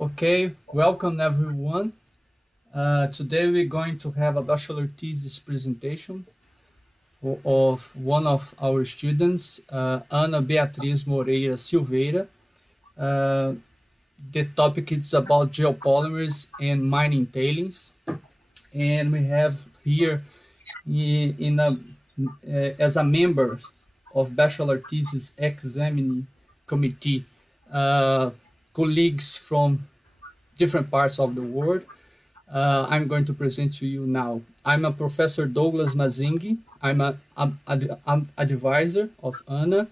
Okay, welcome everyone. Today we're going to have a bachelor thesis presentation of one of our students, Ana Beatriz Moreira Silveira. Uh, the topic is about geopolymers and mining tailings, and we have here as a member of bachelor thesis examining committee, uh, colleagues from different parts of the world. I'm going to present to you now. I'm a Professor Douglas Mazzinghy. I'm advisor of Ana.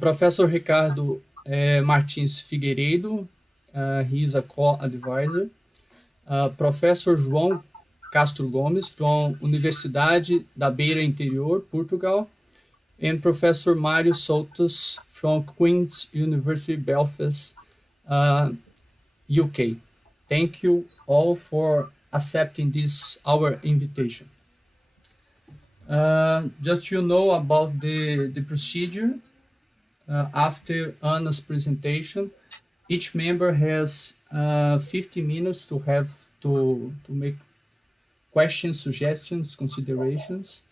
Professor Ricardo Martins Figueiredo, he's a co-advisor. Professor João Castro Gomes from Universidade da Beira Interior, Portugal. And Professor Mário Soutsos from Queen's University, Belfast, UK. Thank you all for accepting this our invitation. Just you know about the procedure. After Anna's presentation, each member has 50 minutes to have to make questions, suggestions, considerations,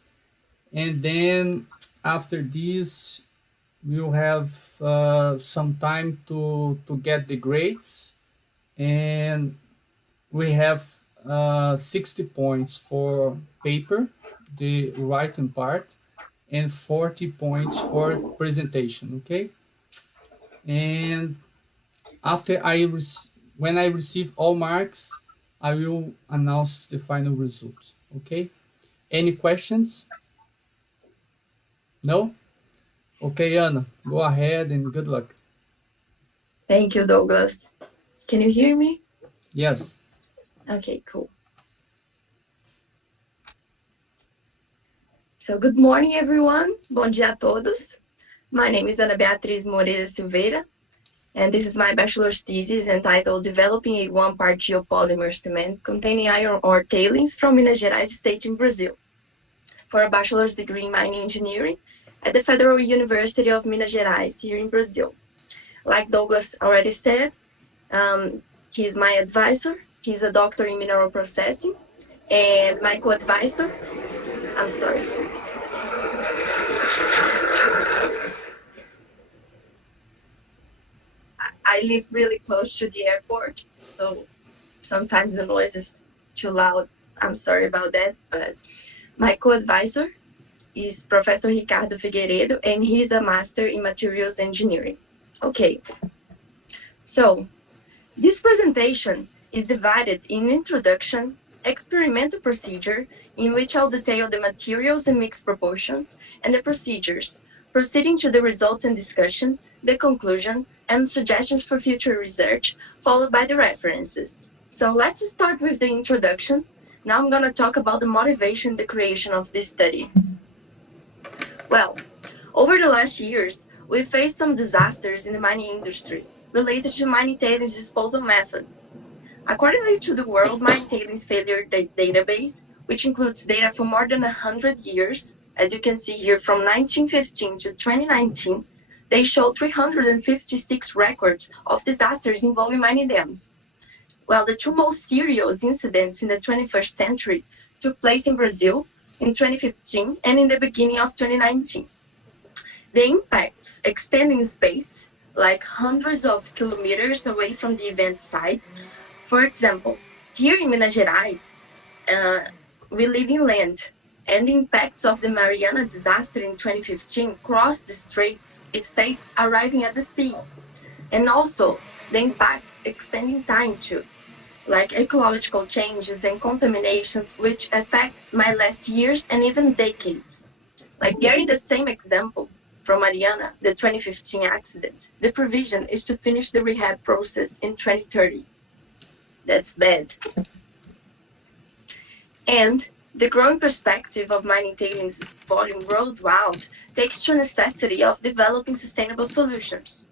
and then after this, we'll have some time to get the grades, and we have 60 points for paper, the writing part, and 40 points for presentation. Okay, and after when I receive all marks, I will announce the final results. Okay, any questions? No. Okay, Anna, go ahead and good luck. Thank you, Douglas. Can you hear me? Yes. Okay, cool. So good morning, everyone. Bom dia a todos. My name is Ana Beatriz Moreira Silveira, and this is my bachelor's thesis entitled Developing a One-Part Geopolymer Cement Containing Iron Ore Tailings from Minas Gerais State in Brazil, for a bachelor's degree in mining engineering at the Federal University of Minas Gerais here in Brazil. Like Douglas already said, he's my advisor. He's a doctor in mineral processing, and my co-advisor, I'm sorry. I live really close to the airport, so sometimes the noise is too loud. I'm sorry about that, but my co-advisor is Professor Ricardo Figueiredo, and he's a master in materials engineering. Okay, so this presentation is divided in introduction, experimental procedure, in which I'll detail the materials and mix proportions, and the procedures, proceeding to the results and discussion, the conclusion, and suggestions for future research, followed by the references. So let's start with the introduction. Now I'm going to talk about the motivation, the creation of this study. Well, over the last years, we faced some disasters in the mining industry related to mining tailings disposal methods. According to the World Mine Tailings Failure Database, which includes data for more than 100 years, as you can see here from 1915 to 2019, they show 356 records of disasters involving mining dams. Well, the two most serious incidents in the 21st century took place in Brazil in 2015 and in the beginning of 2019. The impacts extend in space, like hundreds of kilometers away from the event site. For example, here in Minas Gerais, we live inland, and the impacts of the Mariana disaster in 2015 crossed the states arriving at the sea. And also, the impacts extend in time too, like ecological changes and contaminations, which affects my last years and even decades. Like getting the same example from Mariana, the 2015 accident, the provision is to finish the rehab process in 2030. That's bad. And the growing perspective of mining tailings volume worldwide takes to necessity of developing sustainable solutions.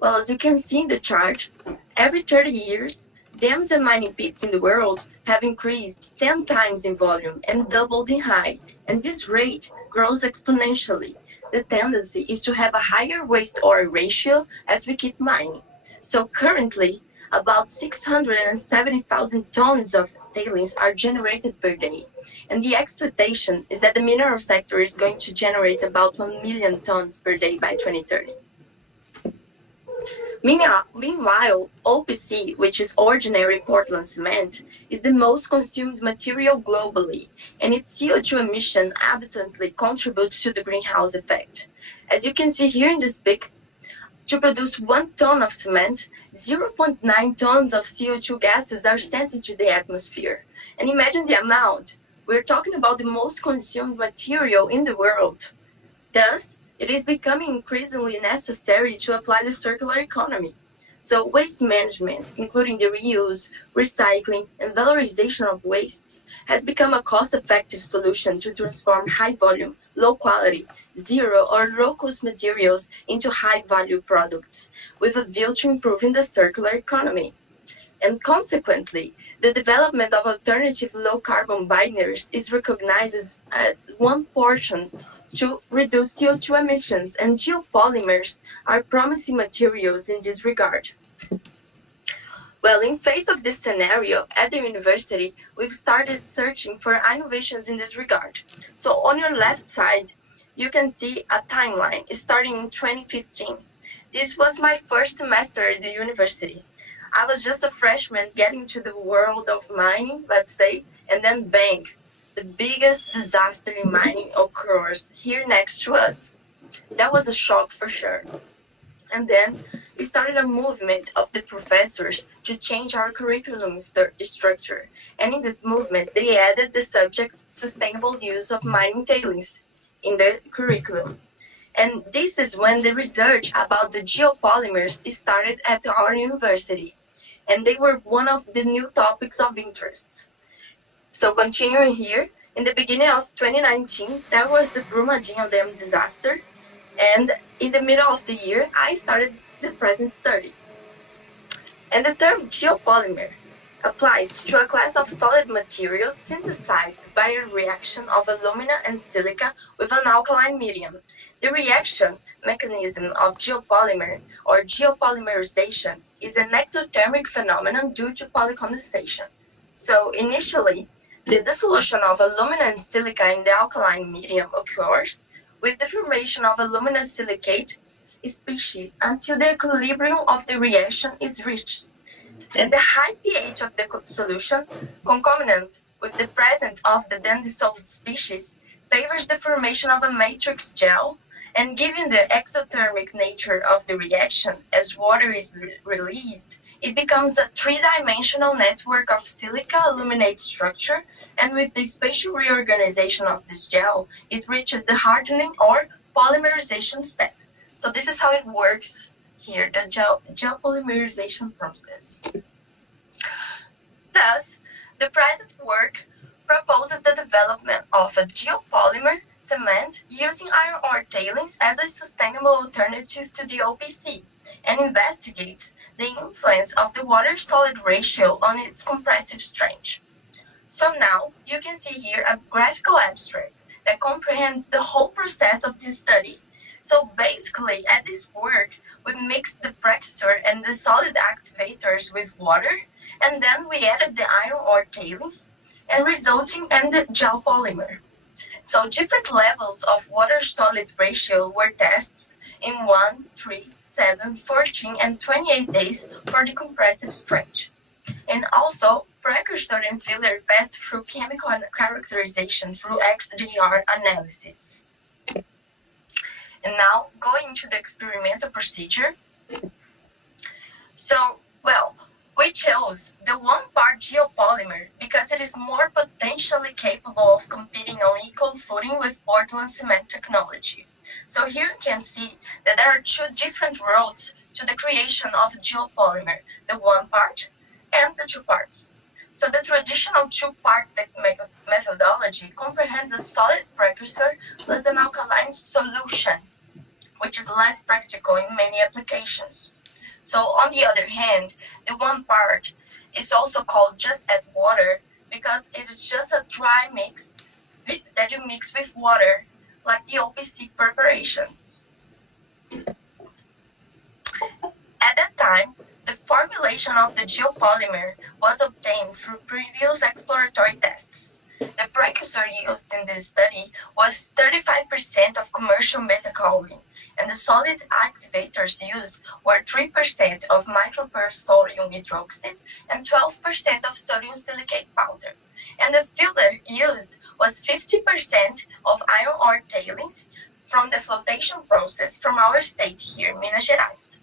Well, as you can see in the chart, every 30 years, dams and mining pits in the world have increased 10 times in volume and doubled in height, and this rate grows exponentially. The tendency is to have a higher waste-ore ratio as we keep mining. So currently, about 670,000 tons of tailings are generated per day. And the expectation is that the mineral sector is going to generate about 1 million tons per day by 2030. Meanwhile, OPC, which is ordinary Portland cement, is the most consumed material globally, and its CO2 emission abundantly contributes to the greenhouse effect. As you can see here in this pic, to produce 1 ton of cement, 0.9 tons of CO2 gases are sent into the atmosphere. And imagine the amount. We're talking about the most consumed material in the world. Thus, it is becoming increasingly necessary to apply the circular economy. So waste management, including the reuse, recycling, and valorization of wastes, has become a cost-effective solution to transform high-volume, low-quality, zero or low-cost materials into high-value products, with a view to improving the circular economy. And consequently, the development of alternative low-carbon binders is recognized as one portion to reduce CO2 emissions, and geopolymers are promising materials in this regard. Well, in face of this scenario, at the university, we've started searching for innovations in this regard. So on your left side, you can see a timeline starting in 2015. This was my first semester at the university. I was just a freshman getting to the world of mining, let's say, and then bang, the biggest disaster in mining occurs here next to us. That was a shock for sure. And then we started a movement of the professors to change our curriculum structure. And in this movement, they added the subject sustainable use of mining tailings in the curriculum. And this is when the research about the geopolymers started at our university. And they were one of the new topics of interest. So continuing here, in the beginning of 2019, there was the Brumadinho Dam disaster. And in the middle of the year, I started the present study. And the term geopolymer applies to a class of solid materials synthesized by a reaction of alumina and silica with an alkaline medium. The reaction mechanism of geopolymer or geopolymerization is an exothermic phenomenon due to polycondensation. So initially, the dissolution of alumina and silica in the alkaline medium occurs with the formation of alumina silicate species until the equilibrium of the reaction is reached. And the high pH of the solution, concomitant with the presence of the then dissolved species, favors the formation of a matrix gel, and given the exothermic nature of the reaction as water is released, it becomes a three-dimensional network of silica aluminate structure, and with the spatial reorganization of this gel, it reaches the hardening or polymerization step. So this is how it works here, the geopolymerization process. Thus, the present work proposes the development of a geopolymer cement using iron ore tailings as a sustainable alternative to the OPC, and investigates the influence of the water-solid ratio on its compressive strength. So now you can see here a graphical abstract that comprehends the whole process of this study. So basically, at this work, we mixed the precursor and the solid activators with water, and then we added the iron ore tailings, and resulting in the gel polymer. So different levels of water-solid ratio were tested in 1, 3, 7, 14, and 28 days for the compressive strength. And also, precursor and filler passed through chemical characterization through XDR analysis. And now, going into the experimental procedure. So, well, we chose the one-part geopolymer because it is more potentially capable of competing on equal footing with Portland cement technology. So here you can see that there are two different roads to the creation of geopolymer, the one part and the two parts. So the traditional two-part methodology comprehends a solid precursor plus an alkaline solution, which is less practical in many applications. So on the other hand, the one part is also called just add water because it is just a dry mix that you mix with water, like the OPC preparation. At that time, the formulation concentration of the geopolymer was obtained through previous exploratory tests. The precursor used in this study was 35% of commercial metakaolin, and the solid activators used were 3% of micropyr-sodium hydroxide and 12% of sodium silicate powder. And the filler used was 50% of iron ore tailings from the flotation process from our state here, Minas Gerais.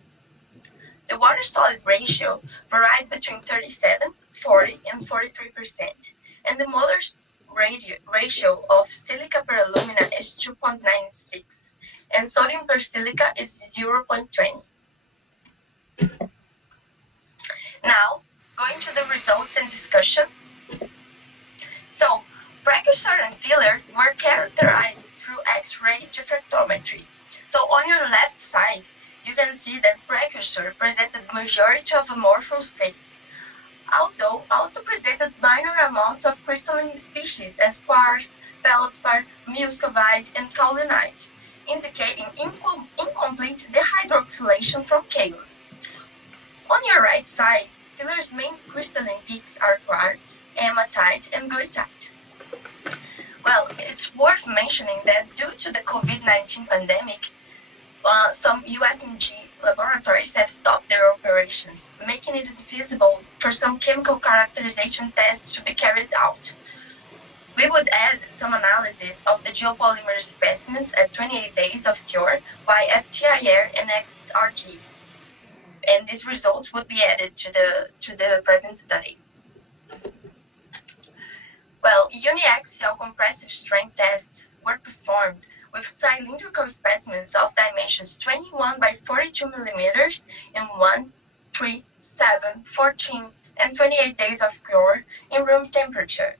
The water-solid ratio varied between 37, 40, and 43%, and the molar ratio of silica per alumina is 2.96, and sodium per silica is 0.20. Now, going to the results and discussion. So, precursor and filler were characterized through X-ray diffractometry. So on your left side, you can see that precursor presented majority of amorphous phase, although also presented minor amounts of crystalline species as quartz, feldspar, muscovite, and kaolinite, indicating incomplete dehydroxylation from kaolin. On your right side, filler's main crystalline peaks are quartz, hematite, and goethite. Well, it's worth mentioning that due to the COVID-19 pandemic, some UFMG laboratories have stopped their operations, making it infeasible for some chemical characterization tests to be carried out. We would add some analysis of the geopolymer specimens at 28 days of cure by FTIR and XRG, and these results would be added to the present study. Well, uniaxial compressive strength tests were performed with cylindrical specimens of dimensions 21 by 42 millimeters in 1, 3, 7, 14, and 28 days of cure in room temperature.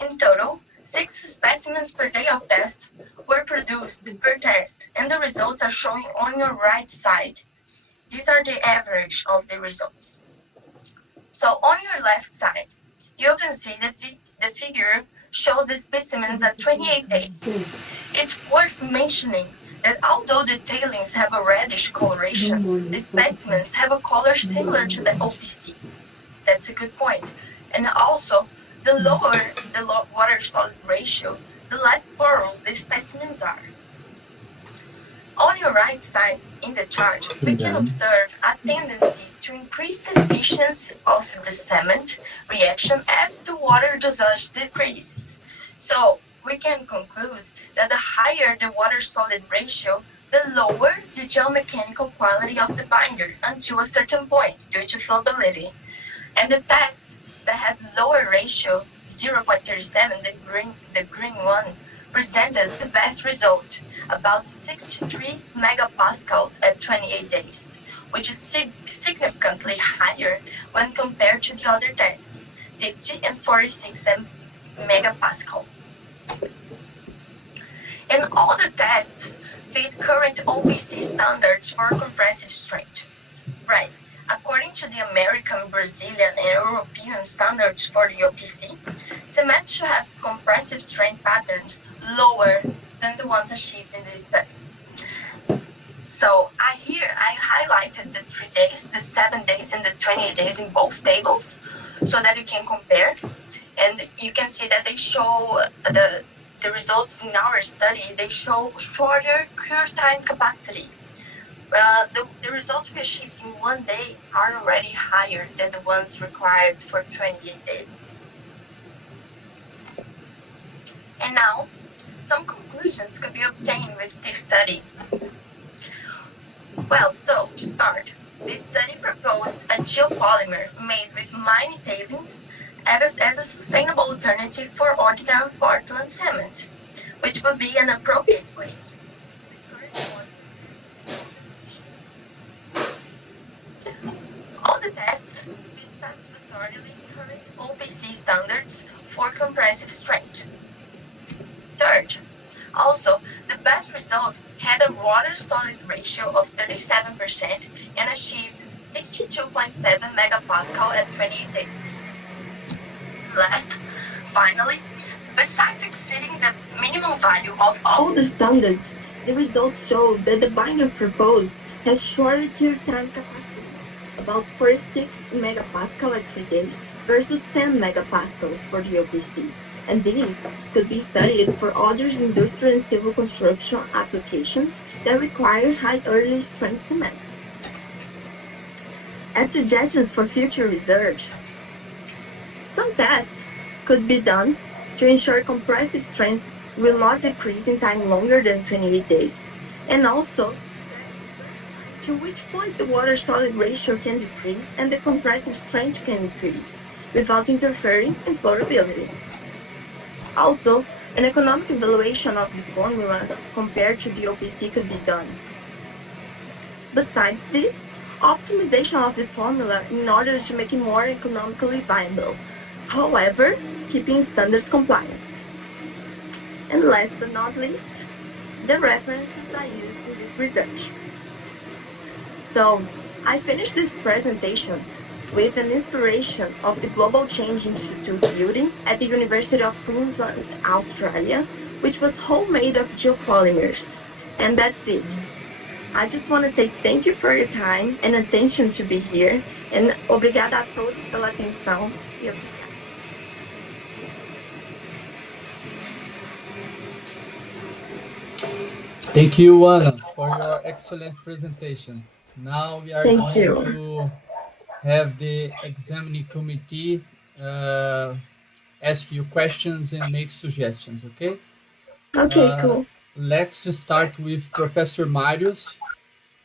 In total, 6 specimens per day of test were produced per test, and the results are showing on your right side. These are the average of the results. So on your left side, you can see the figure shows the specimens at 28 days. It's worth mentioning that although the tailings have a reddish coloration, the specimens have a color similar to the OPC. That's a good point. And also, the lower the water-solid ratio, the less porous the specimens are. On your right side in the chart, we can observe a tendency to increase the efficiency of the cement reaction as the water dosage decreases. So we can conclude that the higher the water-solid ratio, the lower the geomechanical quality of the binder until a certain point due to flowability. And the test that has lower ratio, 0.37, the green one, presented the best result, about 63 megapascals at 28 days, which is significantly higher when compared to the other tests, 50 and 46 megapascal. And all the tests fit current OPC standards for compressive strength. Right. According to the American, Brazilian, and European standards for the OPC, cement should have compressive strength patterns lower than the ones achieved in this study. So I highlighted the 3 days, the 7 days, and the 28 days in both tables so that you can compare. And you can see that they show the results in our study, they show shorter cure time capacity. The results we achieved in 1 day are already higher than the ones required for 28 days. And now, some conclusions could be obtained with this study. Well, so to start, this study proposed a geopolymer made with mine tailings as a sustainable alternative for ordinary Portland cement, which would be an appropriate way. All the tests fit satisfactorily current OPC standards for compressive strength. Third, also, the best result had a water-solid ratio of 37% and achieved 62.7 megapascal at 28 days. Last, finally, besides exceeding the minimum value of all the standards, the results show that the binder proposed has shorter cure time capacity, about 46 megapascal at 3 days versus 10 megapascals for the OPC. And these could be studied for other industrial and civil construction applications that require high early strength cements. As suggestions for future research, some tests could be done to ensure compressive strength will not decrease in time longer than 28 days, and also to which point the water-solid ratio can decrease and the compressive strength can increase without interfering in flowability. Also, an economic evaluation of the formula compared to the OPC could be done. Besides this, optimization of the formula in order to make it more economically viable, however, keeping standards compliance. And last but not least, the references I used in this research. So, I finished this presentation with an inspiration of the Global Change Institute building at the University of Queensland, Australia, which was homemade of geopolymers. And that's it. I just want to say thank you for your time and attention to be here. And obrigada a todos pela atenção. Thank you, Anna, for your excellent presentation. Now we are Thank going you. to have the examining committee ask you questions and make suggestions, okay? Okay, cool. Let's start with Professor Marius.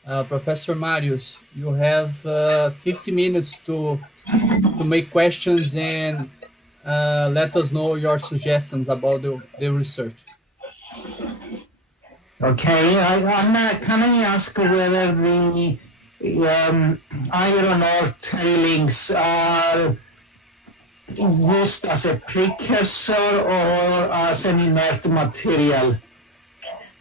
Professor Marius, you have 50 minutes to make questions and let us know your suggestions about the research. Okay, can I ask whether the iron ore tailings are used as a precursor or as an inert material?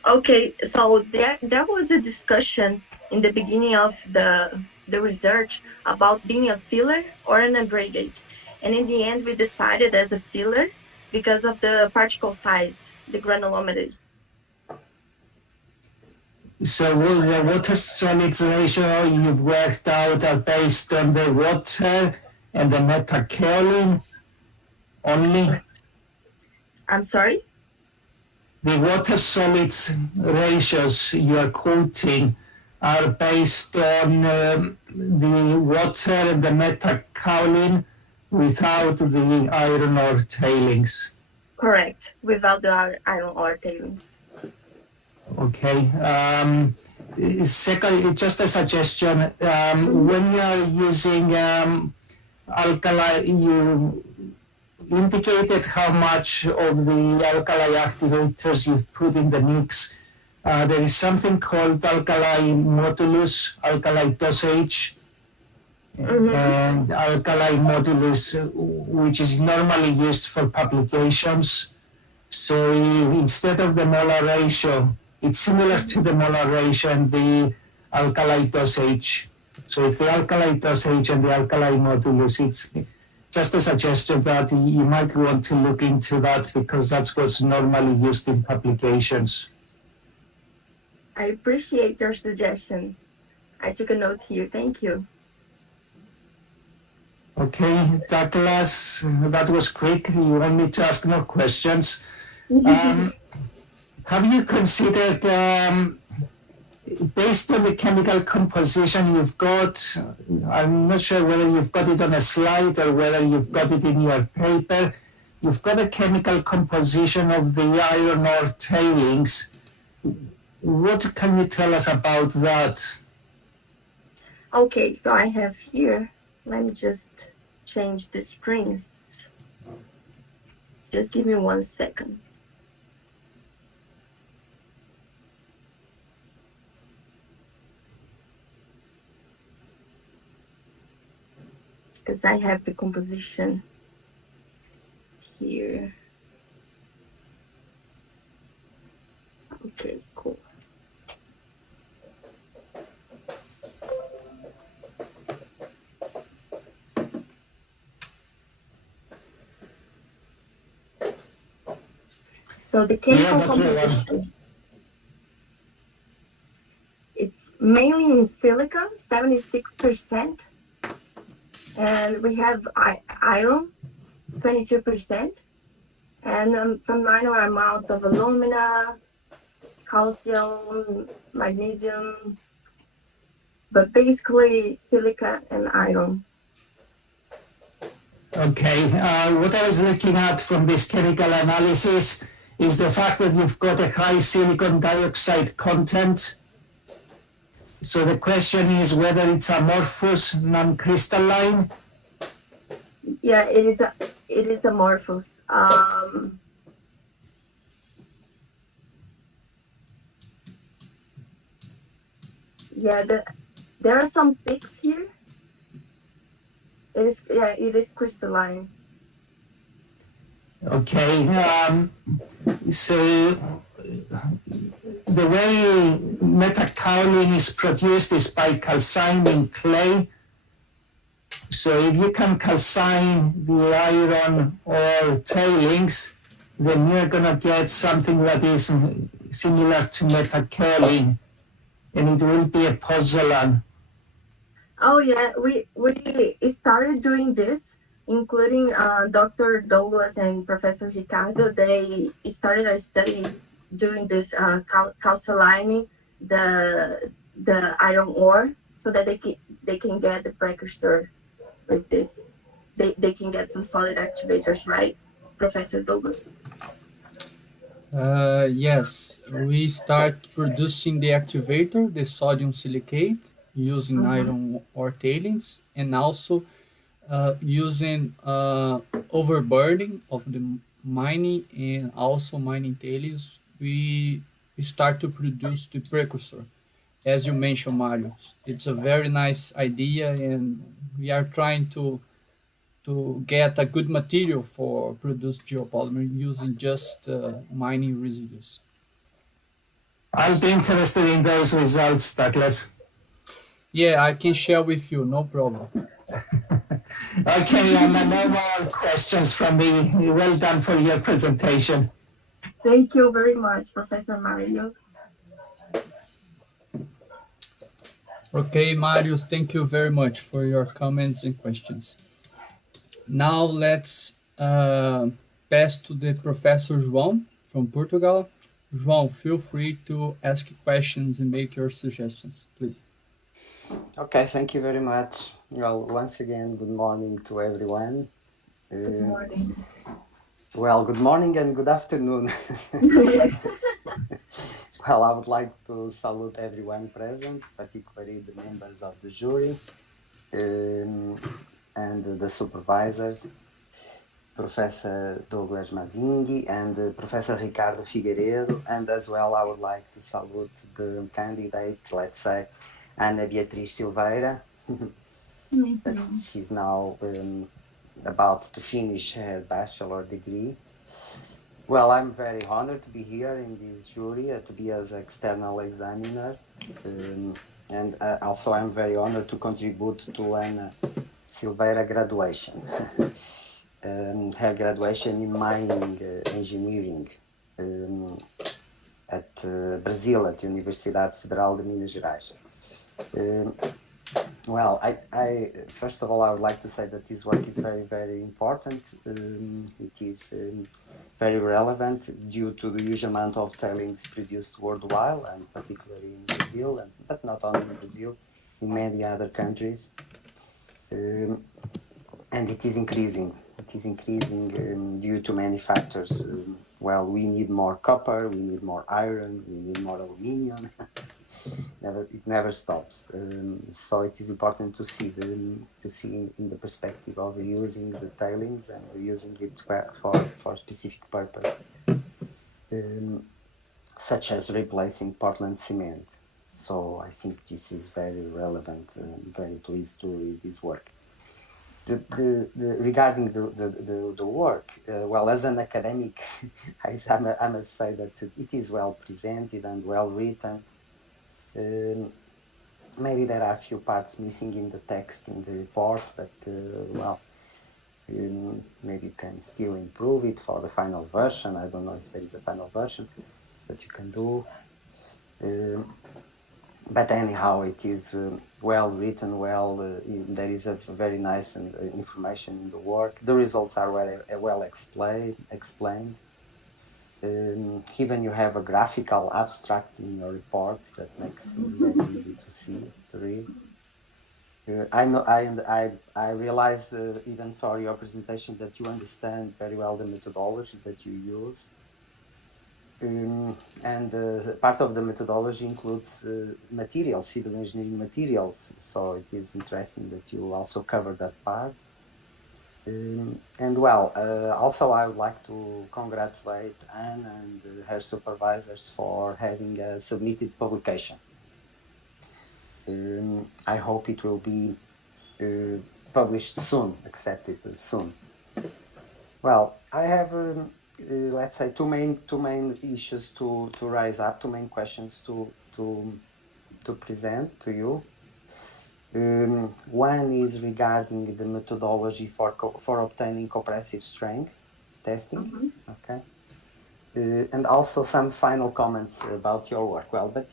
Okay, so there was a discussion in the beginning of the research about being a filler or an aggregate. And in the end, we decided as a filler because of the particle size, the granulometry. So the water solids ratio you've worked out are based on the water and the metakaolin only? I'm sorry? The water solids ratios you are quoting are based on the water and the metakaolin without the iron ore tailings. Correct, without the iron ore tailings. Okay. Second, just a suggestion, when you are using alkali, you indicated how much of the alkali activators you've put in the mix. There is something called alkali modulus, alkali dosage, and alkali modulus, which is normally used for publications. So instead of the molar ratio, it's similar to the molar ratio and the alkali dosage. So it's the alkali dosage and the alkali modulus. It's just a suggestion that you might want to look into that because that's what's normally used in publications. I appreciate your suggestion. I took a note here. Thank you. Okay, Douglas, that was quick. You want me to ask more questions? Have you considered, based on the chemical composition you've got, I'm not sure whether you've got it on a slide or whether you've got it in your paper, you've got a chemical composition of the iron ore tailings. What can you tell us about that? Okay, so I have here, let me just change the screens. Just give me 1 second. Because I have the composition here. Okay, cool. So the chemical composition, it's mainly in silica, 76%, And we have iron, 22%, and some minor amounts of alumina, calcium, magnesium, but basically silica and iron. Okay, what I was looking at from this chemical analysis is the fact that you've got a high silicon dioxide content. So the question is whether it's amorphous, non-crystalline. Yeah, it is amorphous. Yeah, there are some peaks here. It is crystalline. Okay, so the way metakaolin is produced is by calcining clay. So if you can calcine the iron or tailings, then you're gonna get something that is similar to metakaolin, and it will be a pozzolan. Oh yeah, we started doing this, including Dr. Douglas and Professor Ricardo. They started a study doing this calcining the iron ore so that they can get the precursor with this. They can get some solid activators, right, Professor Douglas? Yes, we start producing the activator, the sodium silicate, using iron ore tailings, and also using overburning of the mining and also mining tailings. We start to produce the precursor, as you mentioned, Marius. It's a very nice idea, and we are trying to get a good material for produce geopolymer using just mining residues. I'll be interested in those results, Douglas. Yeah, I can share with you, no problem. Okay, no more questions from me. Well done for your presentation. Thank you very much, Professor Marius. Okay, Marius, thank you very much for your comments and questions. Now let's pass to the Professor João from Portugal. João, feel free to ask questions and make your suggestions, please. Okay, thank you very much. Well, once again, good morning to everyone. Good morning. Well, good morning and good afternoon. Well, I would like to salute everyone present, particularly the members of the jury and the supervisors, Professor Douglas Mazzinghy and Professor Ricardo Figueiredo, and as well I would like to salute the candidate, let's say, Ana Beatriz Silveira, that she's now about to finish her bachelor degree. Well, I'm very honored to be here in this jury, to be as external examiner, and also I'm very honored to contribute to Ana Silveira graduation, her graduation in mining engineering at Brazil, at Universidade Federal de Minas Gerais. Well, I first of all, I would like to say that this work is very, very important. It is very relevant due to the huge amount of tailings produced worldwide, and particularly in Brazil, but not only in Brazil, in many other countries. And it is increasing. It is increasing due to many factors. Well, we need more copper, we need more iron, we need more aluminium. It never stops. So it is important to see in the perspective of using the tailings and using it for specific purpose, such as replacing Portland cement. So I think this is very relevant. I'm very pleased to read this work. Regarding the work, well, as an academic, I must say that it is well presented and well written. Maybe there are a few parts missing in the text in the report, but well, maybe you can still improve it for the final version. I don't know if there is a final version, but you can do. but anyhow, it is well written, there is a very nice information in the work. The results are well explained. Even you have a graphical abstract in your report that makes it very easy to see, to read. I realize even for your presentation that you understand very well the methodology that you use. And part of the methodology includes materials, civil engineering materials. So it is interesting that you also cover that part. And well, also I would like to congratulate Anne and her supervisors for having a submitted publication. I hope it will be published soon, accepted soon. Well, I have, let's say, two main issues to raise up, two main questions to present to you. One is regarding the methodology for obtaining compressive strength testing, okay, and also some final comments about your work. Well, but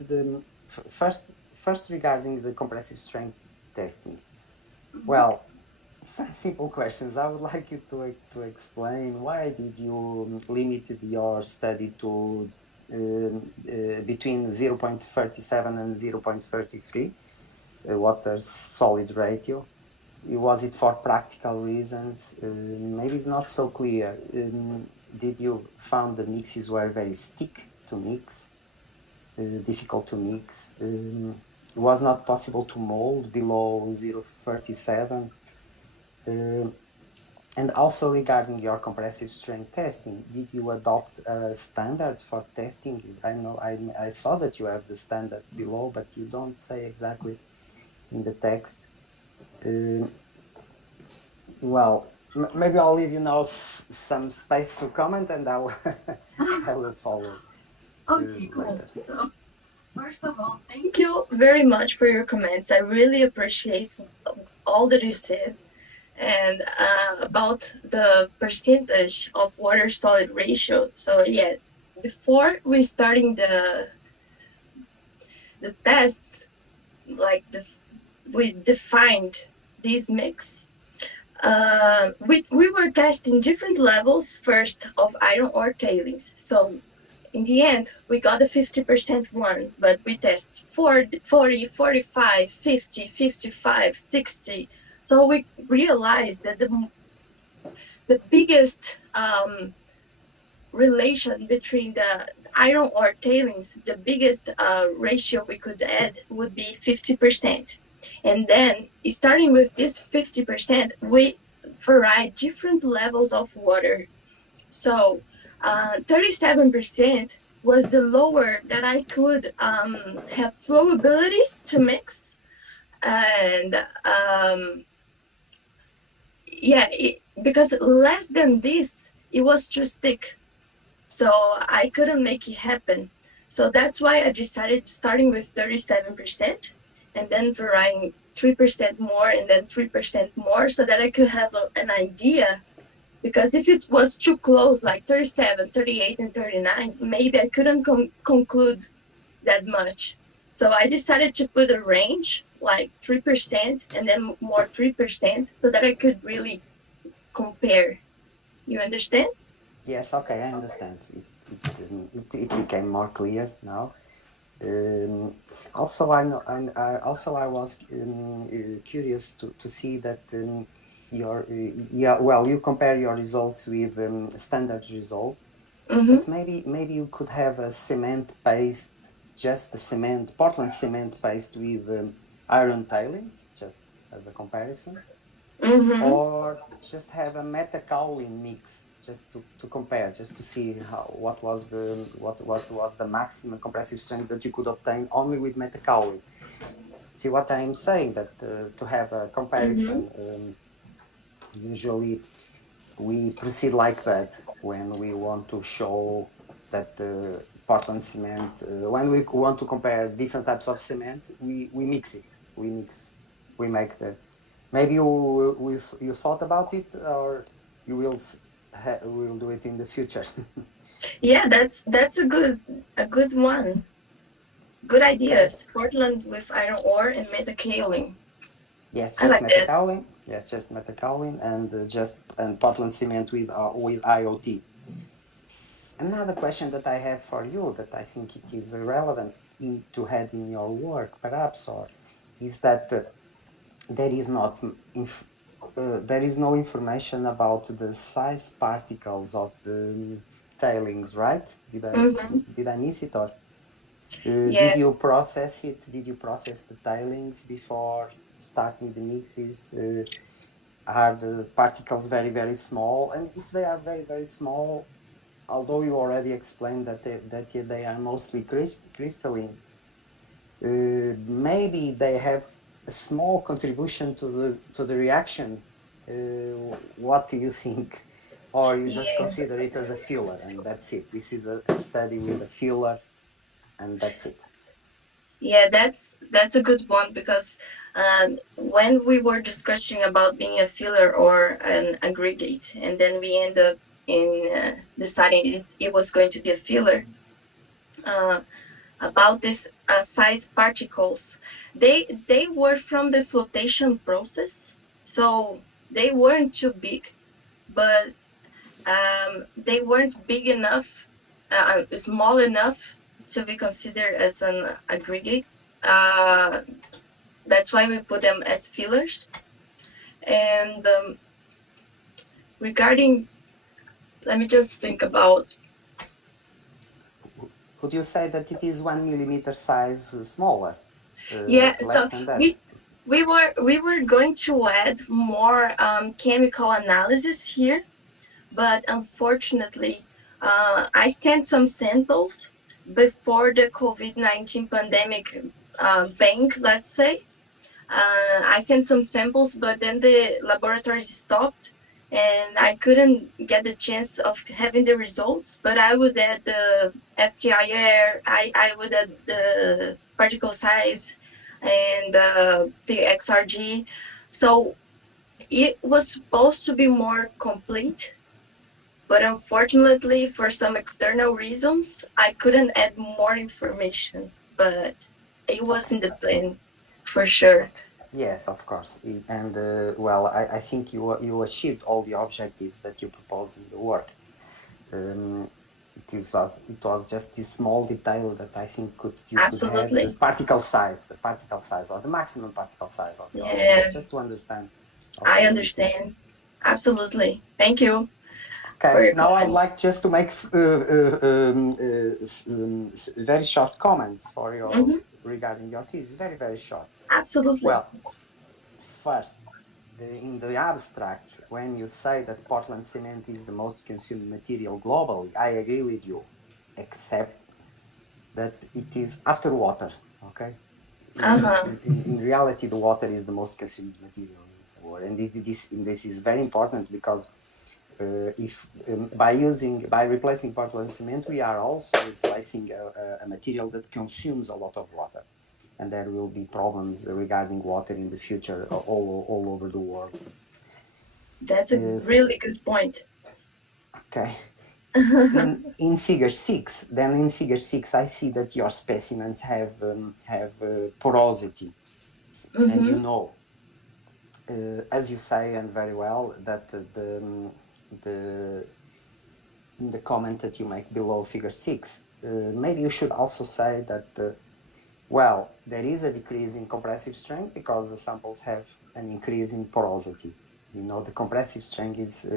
first regarding the compressive strength testing. Well, some simple questions. I would like you to explain why did you limit your study to between 0.37 and 0.33 water solid ratio? Was it for practical reasons? Maybe it's not so clear. Did you found the mixes were very stick to mix, difficult to mix? It was not possible to mold below 0.37. And also regarding your compressive strength testing, did you adopt a standard for testing? I know I saw that you have the standard below, but you don't say exactly in the text. Well, maybe I'll leave you now some space to comment, and I will follow. Okay, cool. So, first of all, thank you very much for your comments. I really appreciate all that you said. And about the percentage of water solid ratio. So yeah, before we starting the tests, like we defined this mix. We were testing different levels first of iron ore tailings. So in the end, we got a 50% one, but we test 40, 45, 50, 55, 60. So we realized that the biggest relation between the iron ore tailings, the biggest ratio we could add would be 50%. And then, starting with this 50%, we vary different levels of water. So 37% was the lower that I could have flowability to mix. And because less than this, it was too thick. So I couldn't make it happen. So that's why I decided starting with 37% and then varying 3% more and then 3% more so that I could have an idea. Because if it was too close, like 37, 38, and 39, maybe I couldn't conclude that much. So I decided to put a range, like 3% and then more 3%, so that I could really compare. You understand? Yes, okay, I understand. It became more clear now. Also, I was curious to see that you compare your results with standard results, but maybe you could have a cement paste, just a cement, Portland cement paste with iron tailings, just as a comparison, or just have a metakaolin mix, just to compare, just to see what was the maximum compressive strength that you could obtain only with metakaolin. See what I am saying? That to have a comparison, usually we proceed like that when we want to show that Portland cement. When we want to compare different types of cement, we mix it. We make the. Maybe you thought about it, or you will do it in the future. Yeah, that's a good one. Good ideas. Portland with iron ore and metakaolin. Yes, I just like that. metakaolin. Yes, just metakaolin and Portland cement with IoT. Another question that I have for you that I think it is relevant to have in your work, perhaps, or is that there is not there is no information about the size particles of the tailings, right? Did I miss it, or Yeah. did you process it? Did you process the tailings before starting the mixes? Are the particles very small? And if they are very small, although you already explained that they are mostly crystalline, maybe they have a small contribution to the reaction. What do you think? Or you just Yeah. consider it as a filler and that's it? This is a study with a filler and that's it. Yeah, that's a good one because when we were discussing about being a filler or an aggregate, and then we end up in deciding it was going to be a filler. About this size particles, they were from the flotation process, so they weren't too big, but they weren't big enough, small enough to be considered as an aggregate. Uh, that's why we put them as fillers. And regarding, let me just think about. Would you say that it is 1 millimeter size smaller? Yeah, Less so than that? we were going to add more chemical analysis here, but unfortunately, I sent some samples before the COVID-19 pandemic bank, let's say. I sent some samples, but then the laboratories stopped, and I couldn't get the chance of having the results. But I would add the FTIR, I would add the particle size, and the XRG. So it was supposed to be more complete, but unfortunately, for some external reasons, I couldn't add more information. But it was Okay. in the plan for sure. Yes, of course. And well, I think you achieved all the objectives that you proposed in the work. It was just this small detail that I think you could have Absolutely. the particle size, or the maximum particle size of your Yeah, just to understand I also the difference. understand. Absolutely. Thank you for Okay, your now I would comments. like just to make very short comments for your regarding your thesis. Very short. Absolutely. Well, first, in the abstract, when you say that Portland cement is the most consumed material globally, I agree with you, except that it is after water, okay? Uh-huh. In reality, the water is the most consumed material in the world. And this is very important because if by replacing Portland cement, we are also replacing a material that consumes a lot of water. And there will be problems regarding water in the future all over the world. That's a really good point. Okay. In figure 6, I see that your specimens have porosity. And you know, as you say, and very well, that in the comment that you make below figure 6, maybe you should also say that well, there is a decrease in compressive strength because the samples have an increase in porosity. You know, the compressive strength is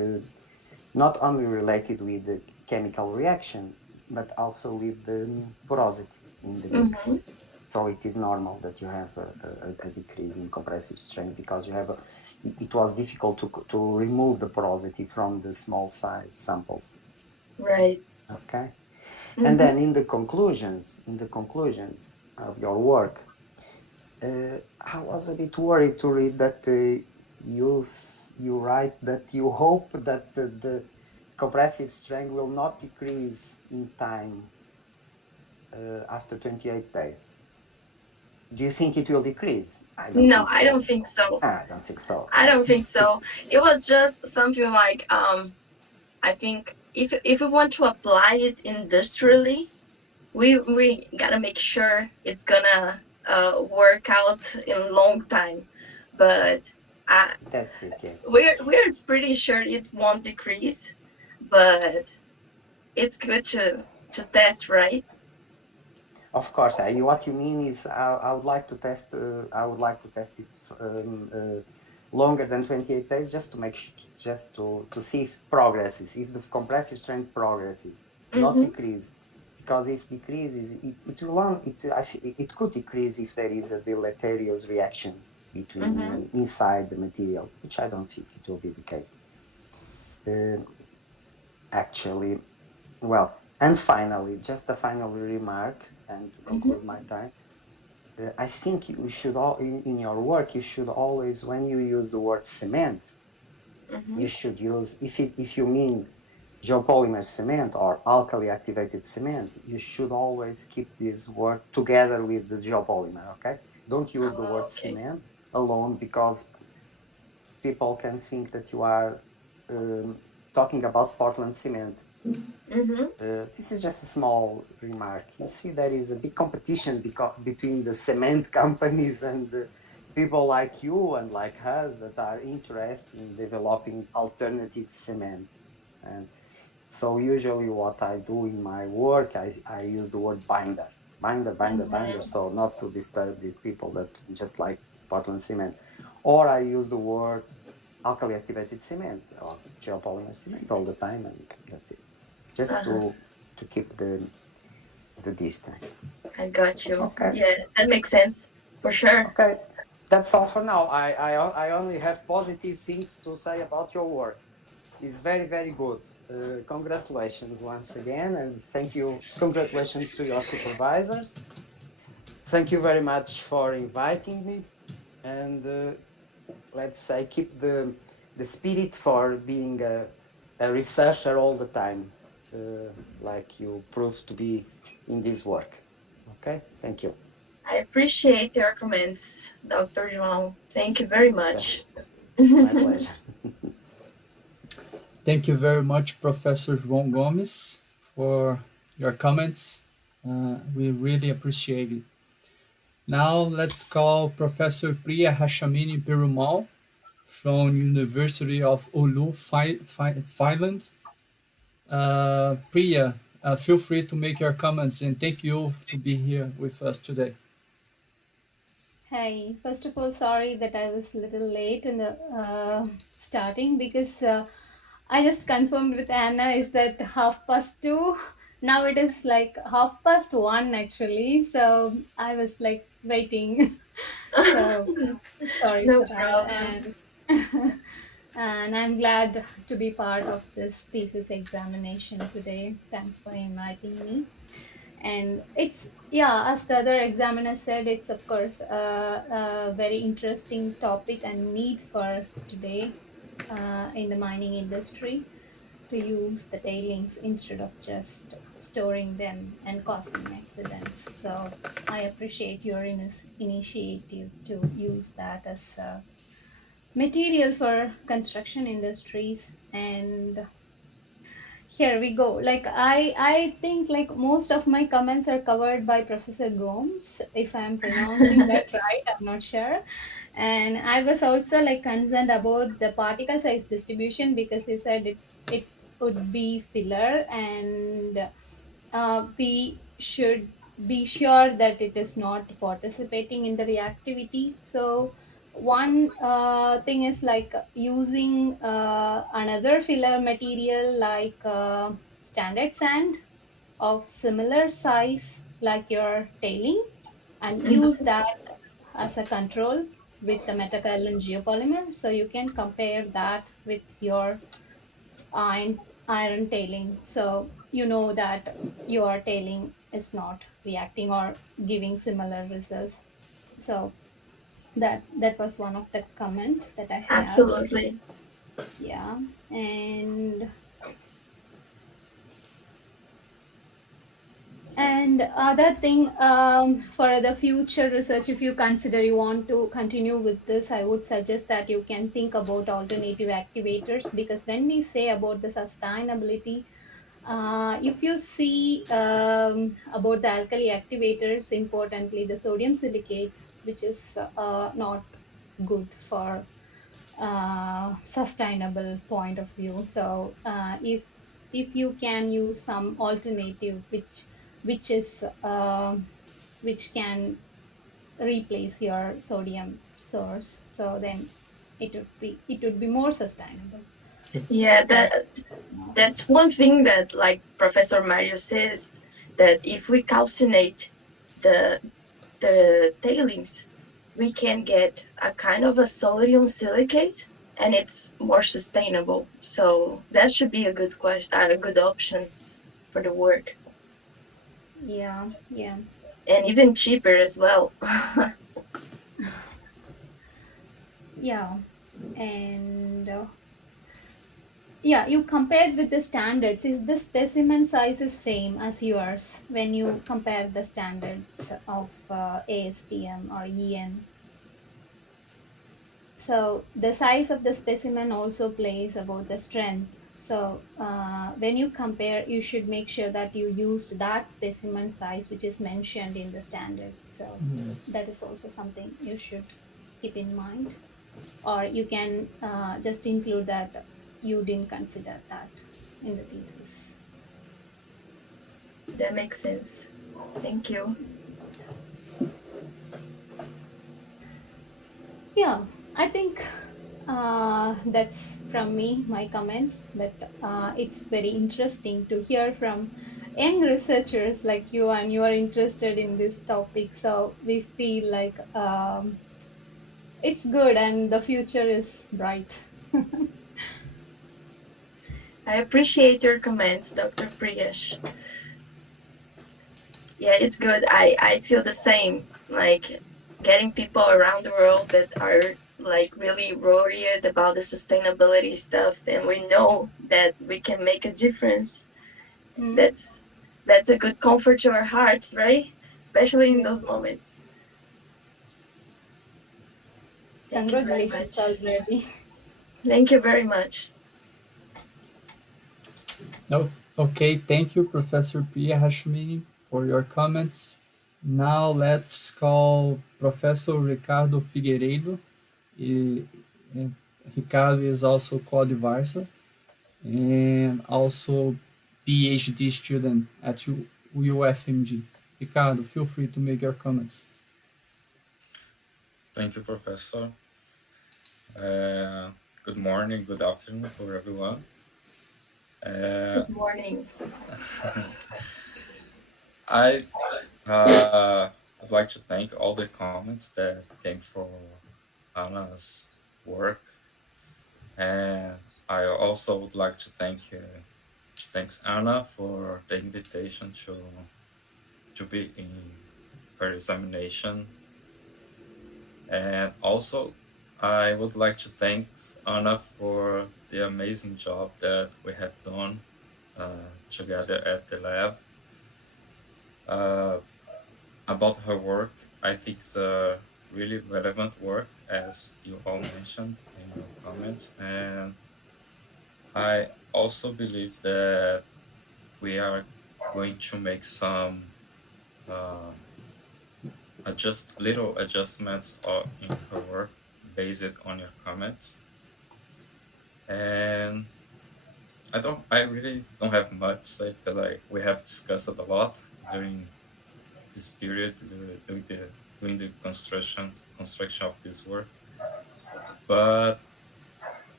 not only related with the chemical reaction, but also with the porosity in the mix. So it is normal that you have a decrease in compressive strength because it was difficult to remove the porosity from the small size samples. Right. Okay. And then in the conclusions of your work, I was a bit worried to read that you write that you hope that the compressive strength will not decrease in time after 28 days. Do you think it will decrease? I don't No, think I so. don't think so. I don't think so. I don't think so. It was just something like I think if we want to apply it industrially, we gotta make sure it's gonna work out in long time, but That's it, yeah. we're pretty sure it won't decrease, but it's good to test, right? Of course, what you mean is I would like to test. I would like to test it longer than 28 days, just to make just to see if progresses, if the compressive strength progresses, not decrease. Because if decreases, it will it could decrease if there is a deleterious reaction between inside the material, which I don't think it will be the case. Actually, well, and finally, just a final remark, and to conclude my time, I think you should in your work you should always, when you use the word cement, you should use, if you mean geopolymer cement or alkali activated cement, you should always keep this word together with the geopolymer. Okay, don't use the word cement alone, because people can think that you are talking about Portland cement. This is just a small remark. You see, there is a big competition between the cement companies and the people like you and like us that are interested in developing alternative cement. And so usually what I do in my work, I use the word binder, so not to disturb these people that just like Portland cement. Or I use the word alkali activated cement or geopolymer cement all the time, and that's it. Just to keep the distance. I got you. Okay. Yeah, that makes sense for sure. Okay, that's all for now. I only have positive things to say about your work. It's very, very good. Congratulations once again, and thank you. Congratulations to your supervisors. Thank you very much for inviting me, and let's say keep the spirit for being a researcher all the time, like you proved to be in this work. Okay, thank you. I appreciate your comments, Dr. João. Thank you very much. My pleasure. Thank you very much, Professor João Gomes, for your comments. We really appreciate it. Now let's call Professor Priyadharshini Perumal from University of Oulu, Finland. Priya, feel free to make your comments, and thank you to be here with us today. Hi, first of all, sorry that I was a little late in the starting, because I just confirmed with Anna is that 2:30. Now it is like 1:30 actually. So I was like waiting. So sorry No for that. problem. And I'm glad to be part of this thesis examination today. Thanks for inviting me. And it's, yeah, as the other examiner said, it's of course a very interesting topic and need for today in the mining industry, to use the tailings instead of just storing them and causing accidents. So I appreciate your initiative to use that as material for construction industries. And here we go. Like I think like most of my comments are covered by Professor Gomes, if I'm pronouncing that right, I'm not sure. And I was also like concerned about the particle size distribution, because he said it would be filler, and we should be sure that it is not participating in the reactivity. So one thing is like using another filler material like standard sand of similar size like your tailing, and use that as a control with the metakaolin geopolymer. So you can compare that with your iron tailing. So you know that your tailing is not reacting or giving similar results. So that was one of the comment that I have. Absolutely. Yeah. And other thing, for the future research, if you consider you want to continue with this, I would suggest that you can think about alternative activators, because when we say about the sustainability, If you see about the alkali activators, importantly, the sodium silicate, which is not good for sustainable point of view. So if you can use some alternative which is which can replace your sodium source, so then it would be more sustainable. Yes. Yeah, And that's one thing that, like Professor Mario says, that if we calcinate the tailings, we can get a kind of a sodium silicate, and it's more sustainable. So that should be a good a good option for the work, yeah, yeah, and even cheaper as well. yeah, and yeah, you compared with the standards. Is the specimen size is same as yours when you compare the standards of ASTM or EN? So the size of the specimen also plays about the strength. So when you compare, you should make sure that you used that specimen size which is mentioned in the standard. So Yes. that is also something you should keep in mind. Or you can just include that you didn't consider that in the thesis. That makes sense. Thank you. Yeah, I think that's from me, my comments. But it's very interesting to hear from young researchers like you, and you are interested in this topic. So we feel like it's good and the future is bright. I appreciate your comments, Dr. Priyash. Yeah, it's good. I feel the same. Like getting people around the world that are like really worried about the sustainability stuff, and we know that we can make a difference. Hmm? That's that's a good comfort to our hearts, right? Especially in Yeah. those moments. Thank you very Congratulations much. already. Thank you very much. Oh, okay. Thank you, Professor Priyadharshini, for your comments. Now let's call Professor Ricardo Figueiredo. E- e- Ricardo is also co-advisor and also PhD student at UFMG. Ricardo, feel free to make your comments. Thank you, Professor. Uh, Good morning, good afternoon for everyone. Uh, Good morning. I would like to thank all the comments that came from Anna's work, and I also would like to thanks Anna for the invitation to be in her examination, and also I would like to thank Anna for the amazing job that we have done together at the lab. Uh, about her work, I think it's a really relevant work, as you all mentioned in your comments. And I also believe that we are going to make some uh, little adjustments in her work based on your comments. And I really don't have much to say because we have discussed it a lot during this period, during the construction of this work. But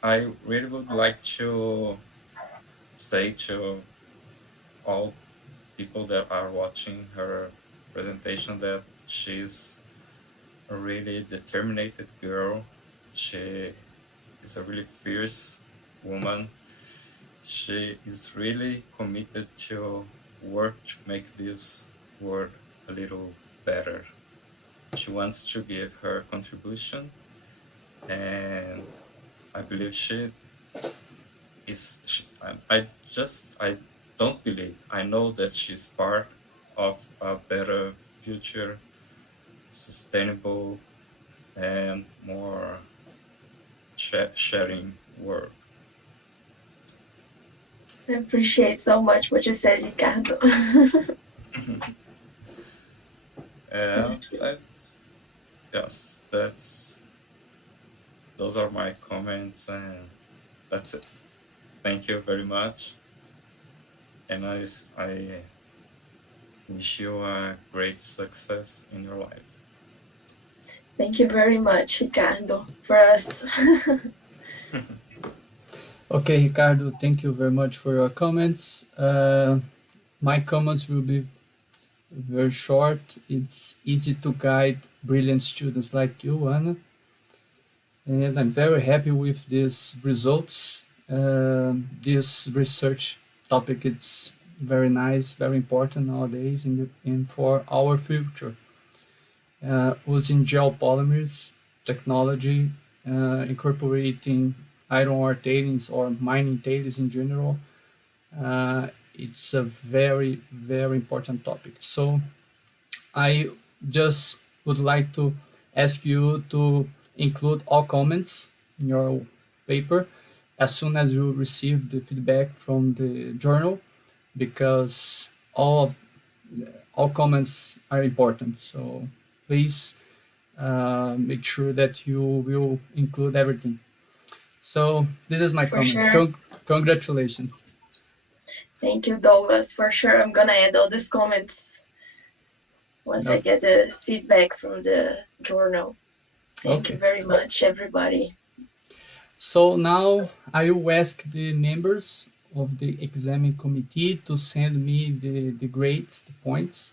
I really would like to say to all people that are watching her presentation that she's a really determined girl. She is a really fierce woman. She is really committed to work to make this world a little better. She wants to give her contribution, and I believe she is. I don't believe. I know that she's part of a better future, sustainable, and more sharing world. I appreciate so much what you said, Ricardo. Yeah, yes, those are my comments, and that's it. Thank you very much, and I wish you a great success in your life. Thank you very much, Ricardo, for us. Okay, Ricardo, thank you very much for your comments. My comments will be very short. It's easy to guide brilliant students like you, Anna, and I'm very happy with these results. This research topic it's very nice, very important nowadays in for our future. Using geopolymers technology, incorporating iron ore tailings or mining tailings in general. It's a very, very important topic. So I just would like to ask you to include all comments in your paper as soon as you receive the feedback from the journal, because all comments are important. So please make sure that you will include everything. So this is my For comment. sure. Congratulations. Thank you, Douglas. For sure, I'm gonna add all these comments once I get the feedback from the journal. Thank you very much, everybody. So now I will ask the members of the examining committee to send me the grades, the points.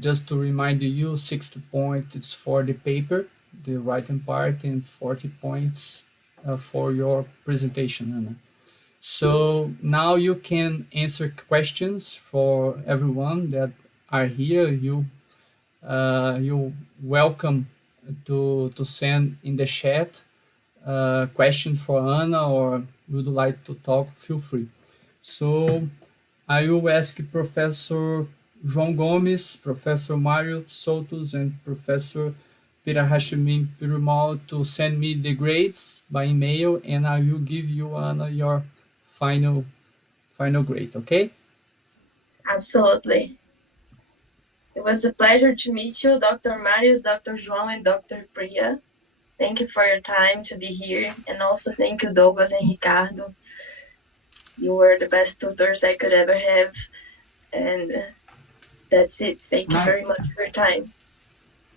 Just to remind you, 60 points is for the paper, the writing part, and 40 points for your presentation, Anna. So now you can answer questions for everyone that are here. You welcome to send in the chat question for Anna, or would like to talk, feel free. So I will ask Professor João Gomes, Professor Mário Soutsos, and Professor Priyadharshini Perumal to send me the grades by email, and I will give you Anna your final grade. Okay? Absolutely. It was a pleasure to meet you, Dr. Marius, Dr. João, and Dr. Priya. Thank you for your time to be here, and also thank you, Douglas and Ricardo. You were the best tutors I could ever have, and that's it. Thank you very much for your time.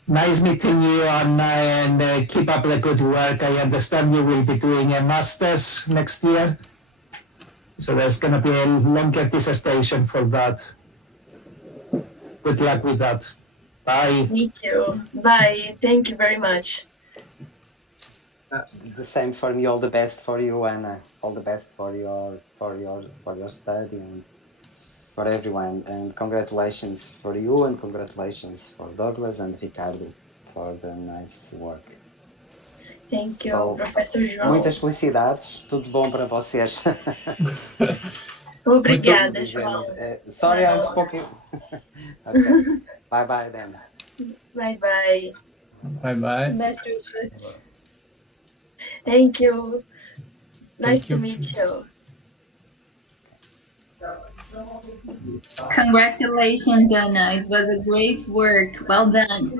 Nice meeting you, Anna, and keep up the good work. I understand you will be doing a master's next year, so there's going to be a longer dissertation for that. Good luck with that. Bye. Thank you. Bye. Thank you very much. The same for me. All the best for you, Anna. All the best for your study and for everyone. And congratulations for you, and congratulations for Douglas and Ricardo for the nice work. Thank you, Professor João. Muitas felicidades. Tudo bom para vocês. Obrigada, João. Sorry, I'm speaking. Okay. Bye then. Bye. Bye. Best wishes. Thank you. Nice to meet you. Congratulations, Anna. It was a great work. Well done.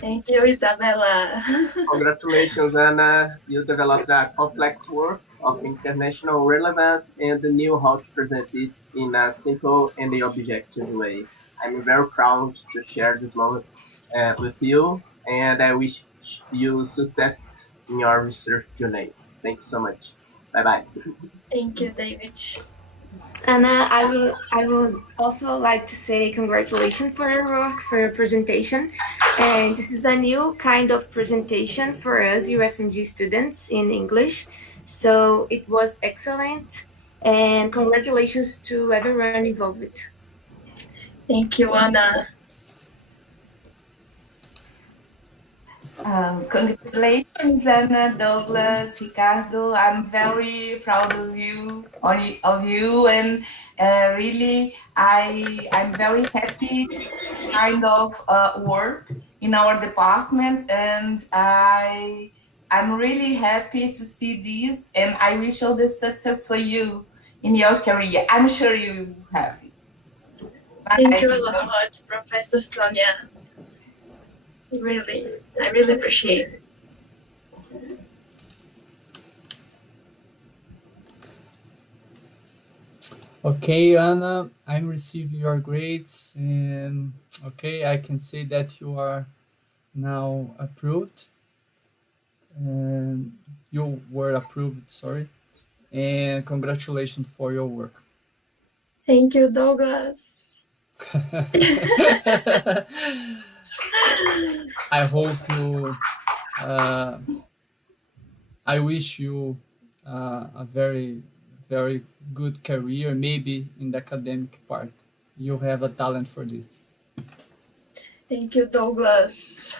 Thank you, Isabella. Congratulations, Anna. You developed a complex work of international relevance and knew how to present it in a simple and objective way. I'm very proud to share this moment with you, and I wish you success in your research journey. Thank you so much. Bye-bye. Thank you, David. Anna, I would also like to say congratulations for your work, for your presentation. And this is a new kind of presentation for us UFMG students in English. So it was excellent. And congratulations to everyone involved. Thank you, Anna. Congratulations, Anna, Douglas, Ricardo. I'm very proud of you, and really, I'm very happy this kind of work in our department, and I'm really happy to see this, and I wish all the success for you. in your career. I'm sure you have. Thank you a lot, Professor Sonia. Really, I really appreciate it. Okay, Anna, I'm receiving your grades, and okay, I can say that you are now approved, and you were approved, sorry, and congratulations for your work. Thank you, Douglas. I hope you, I wish you a very, very good career, maybe in the academic part. You have a talent for this. Thank you, Douglas.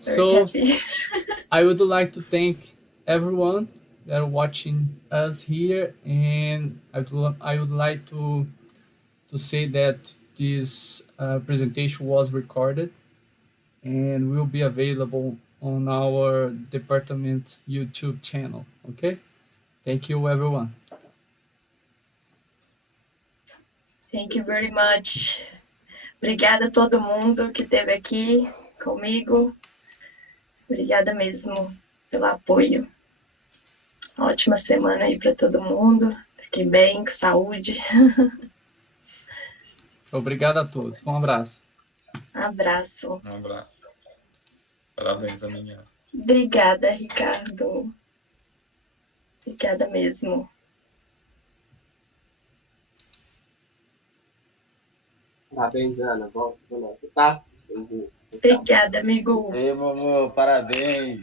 So, happy. I would like to thank everyone that are watching us here, and I would like to say that this presentation was recorded and will be available on our department YouTube channel. Okay? Thank you, everyone. Thank you very much. Obrigada a todo mundo que esteve aqui comigo. Obrigada mesmo pelo apoio. Ótima semana aí para todo mundo. Fiquem bem, com saúde. Obrigado a todos. Um abraço. Abraço. Um abraço. Parabéns, amanhã. Obrigada, Ricardo. Obrigada mesmo. Parabéns, Ana. Volta para nessa, tá? Obrigada, amigo. Ei, Momô, parabéns.